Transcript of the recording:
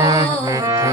oh.